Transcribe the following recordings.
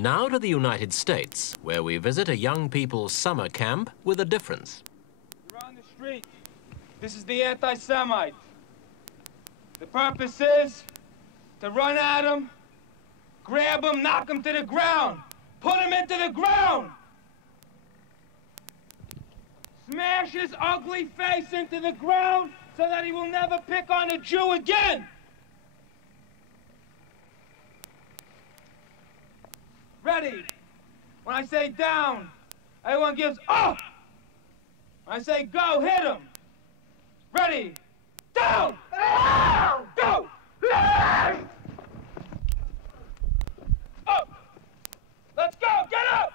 Now to the United States, where we visit a young people's summer camp with a difference. You're on the street. This is the anti-Semite. The purpose is to run at him, grab him, knock him to the ground, put him into the ground. Smash his ugly face into the ground so that he will never pick on a Jew again. Ready. When I say down, everyone gives up. When I say go, hit him. Ready. Down. Go. Up. Let's go. Get up.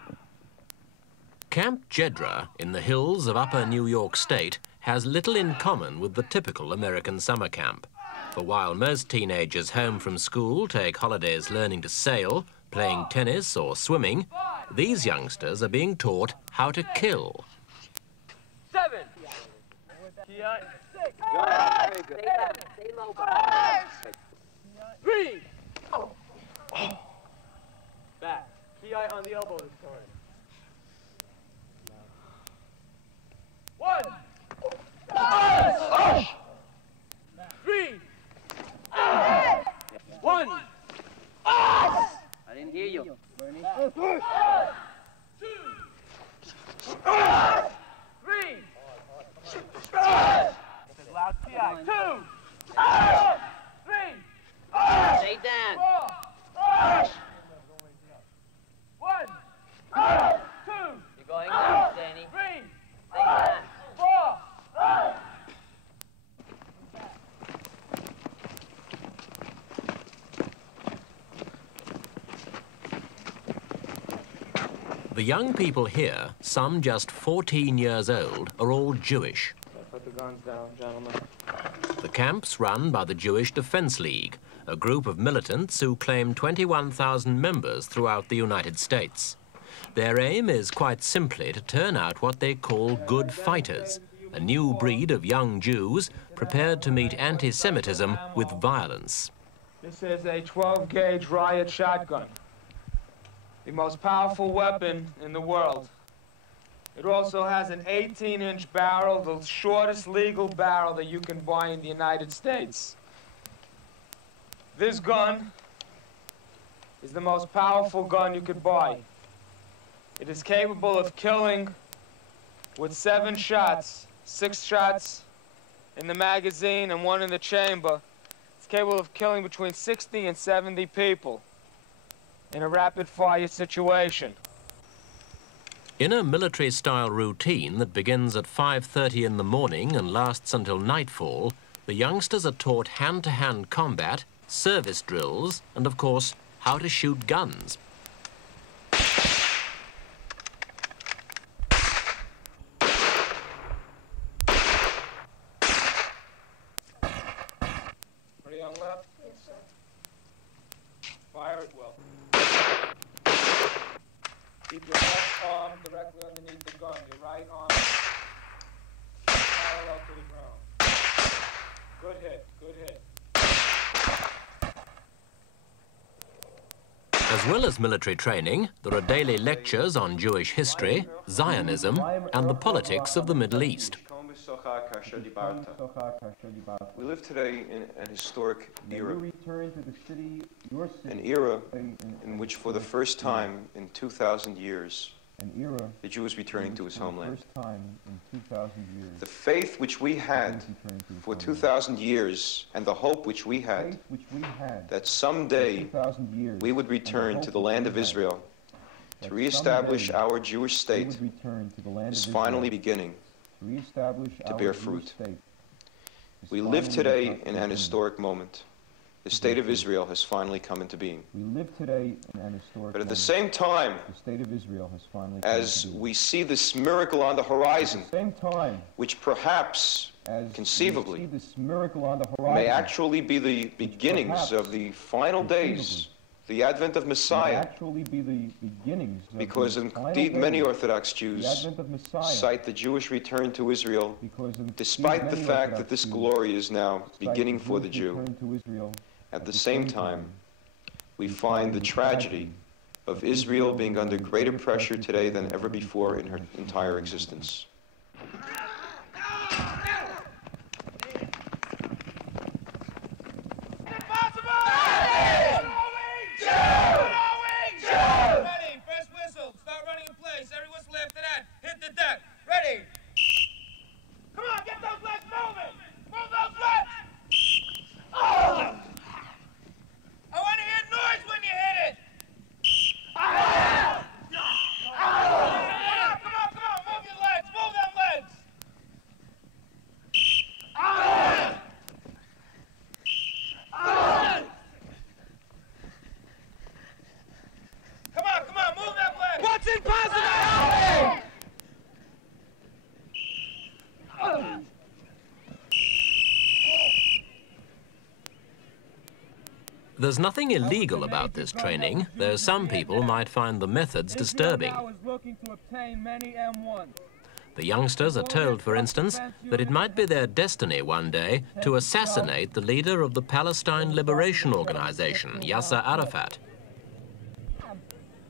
Camp Jedra in the hills of upper New York State has little in common with the typical American summer camp. For while most teenagers home from school take holidays learning to sail, playing tennis or swimming, these youngsters are being taught how to kill. 7. 6. Stay low. 3. Back. Ki on the elbow is correct. 1. 3. 1. I didn't hear you. 2. 3. Loud T.I. 2. 3. Stay down. 4. 1. 2. You're going down, Danny. 3. Stay down. 4. The young people here, some just 14 years old, are all Jewish. Put the guns down, gentlemen. The camp's run by the Jewish Defense League, a group of militants who claim 21,000 members throughout the United States. Their aim is quite simply to turn out what they call good fighters, a new breed of young Jews prepared to meet anti-Semitism with violence. This is a 12-gauge riot shotgun, the most powerful weapon in the world. It also has an 18-inch barrel, the shortest legal barrel that you can buy in the United States. This gun is the most powerful gun you could buy. It is capable of killing with 7 shots, 6 shots in the magazine and 1 in the chamber. It's capable of killing between 60 and 70 people in a rapid-fire situation. In a military-style routine that begins at 5:30 in the morning and lasts until nightfall, the youngsters are taught hand-to-hand combat, service drills, and, of course, how to shoot guns. Ready on left? Yes, sir. Fire it well. Keep your left arm directly underneath the gun, your right arm parallel to the ground. Good hit, good hit. As well as military training, there are daily lectures on Jewish history, Zionism, and the politics of the Middle East. We live today in an historic era, an era in which for the first time in 2,000 years, the Jew is returning to his homeland. The faith which we had for 2,000 years and the hope which we had that someday we would return to the land of Israel to reestablish our Jewish state is finally beginning to bear fruit. We live today in an historic moment. The state of Israel has finally come into being. But at the same time, as we see this miracle on the horizon, which perhaps, conceively, may actually be the beginnings of the final days, the advent of Messiah, because indeed many Orthodox Jews cite the Jewish return to Israel, despite the fact that this glory is now beginning for the Jew. At the same time, we find the tragedy of Israel being under greater pressure today than ever before in her entire existence. There's nothing illegal about this training, though some people might find the methods disturbing. The youngsters are told, for instance, that it might be their destiny one day to assassinate the leader of the Palestine Liberation Organization, Yasser Arafat.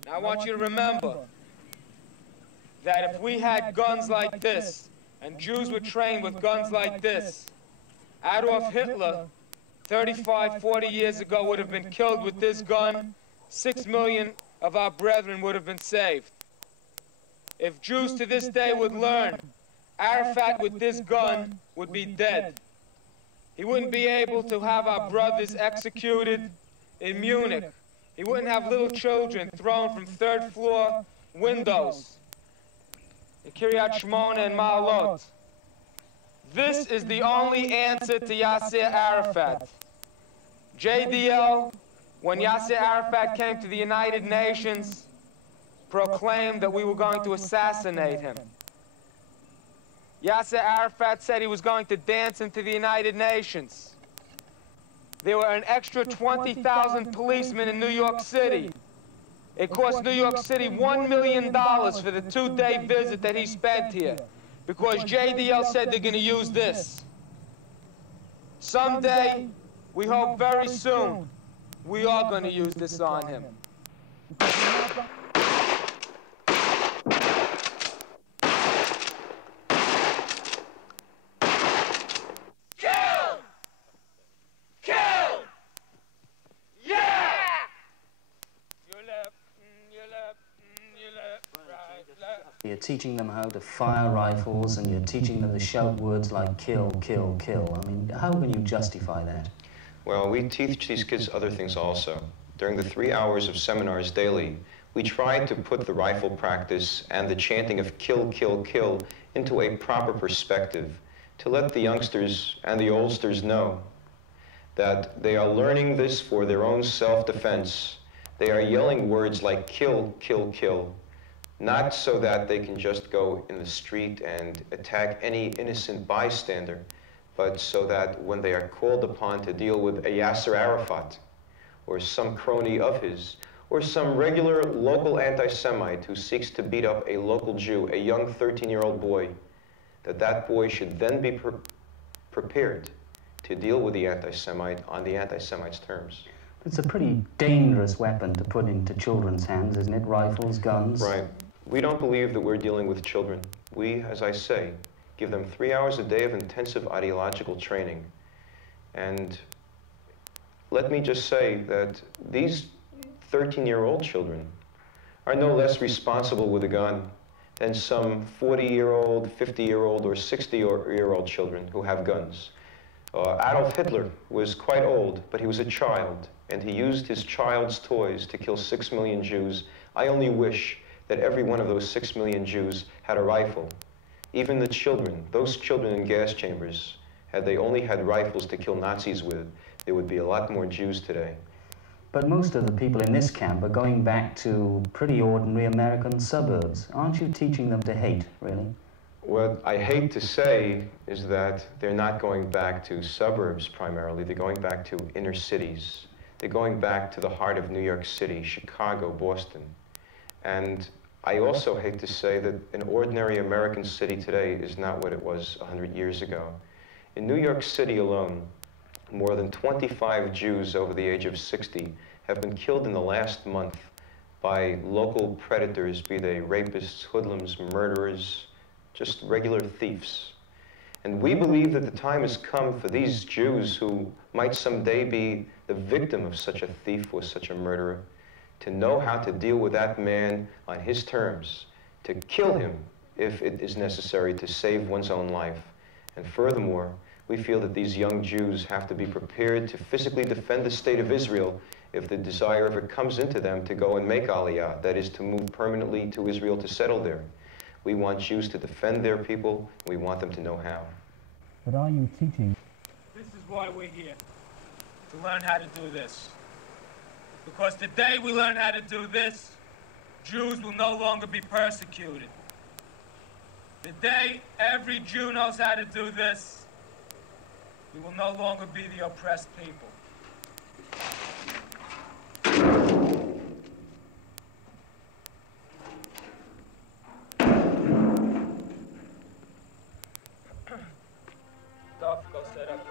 I want you to remember that if we had guns like this, and Jews were trained with guns like this, Adolf Hitler 35, 40 years ago would have been killed with this gun. 6 million of our brethren would have been saved. If Jews to this day would learn, Arafat with this gun would be dead. He wouldn't be able to have our brothers executed in Munich. He wouldn't have little children thrown from third floor windows in Kiryat Shmona and Ma'alot. This is the only answer to Yasser Arafat. JDL, when Yasser Arafat came to the United Nations, proclaimed that we were going to assassinate him. Yasser Arafat said he was going to dance into the United Nations. There were an extra 20,000 policemen in New York City. It cost New York City $1 million for the 2-day visit that he spent here, because JDL said they're going to use this. Someday, we hope very soon, we are going to use this on him. You're teaching them how to fire rifles, and you're teaching them to shout words like kill, kill, kill. I mean, how can you justify that? Well, we teach these kids other things also. During the 3 hours of seminars daily, we try to put the rifle practice and the chanting of kill, kill, kill into a proper perspective, to let the youngsters and the oldsters know that they are learning this for their own self-defense. They are yelling words like kill, kill, kill, not so that they can just go in the street and attack any innocent bystander, but so that when they are called upon to deal with a Yasser Arafat, or some crony of his, or some regular local anti-Semite who seeks to beat up a local Jew, a young 13-year-old boy, that that boy should then be prepared to deal with the anti-Semite on the anti-Semite's terms. It's a pretty dangerous weapon to put into children's hands, isn't it? Rifles, guns. Right. We don't believe that we're dealing with children. We, as I say, give them 3 hours a day of intensive ideological training. And let me just say that these 13-year-old children are no less responsible with a gun than some 40-year-old, 50-year-old, or 60-year-old children who have guns. Adolf Hitler was quite old, but he was a child, and he used his child's toys to kill 6 million Jews. I only wish that every one of those 6 million Jews had a rifle. Even the children, those children in gas chambers, had they only had rifles to kill Nazis with, there would be a lot more Jews today. But most of the people in this camp are going back to pretty ordinary American suburbs. Aren't you teaching them to hate, really? What I hate to say is that they're not going back to suburbs primarily. They're going back to inner cities. They're going back to the heart of New York City, Chicago, Boston. And I also hate to say that an ordinary American city today is not what it was 100 years ago. In New York City alone, more than 25 Jews over the age of 60 have been killed in the last month by local predators, be they rapists, hoodlums, murderers, just regular thieves. And we believe that the time has come for these Jews who might someday be the victim of such a thief or such a murderer to know how to deal with that man on his terms, to kill him if it is necessary to save one's own life. And furthermore, we feel that these young Jews have to be prepared to physically defend the state of Israel if the desire ever comes into them to go and make Aliyah, that is, to move permanently to Israel to settle there. We want Jews to defend their people, and we want them to know how. But are you teaching? This is why we're here, to learn how to do this. Because the day we learn how to do this, Jews will no longer be persecuted. The day every Jew knows how to do this, we will no longer be the oppressed people. Duff, go set up.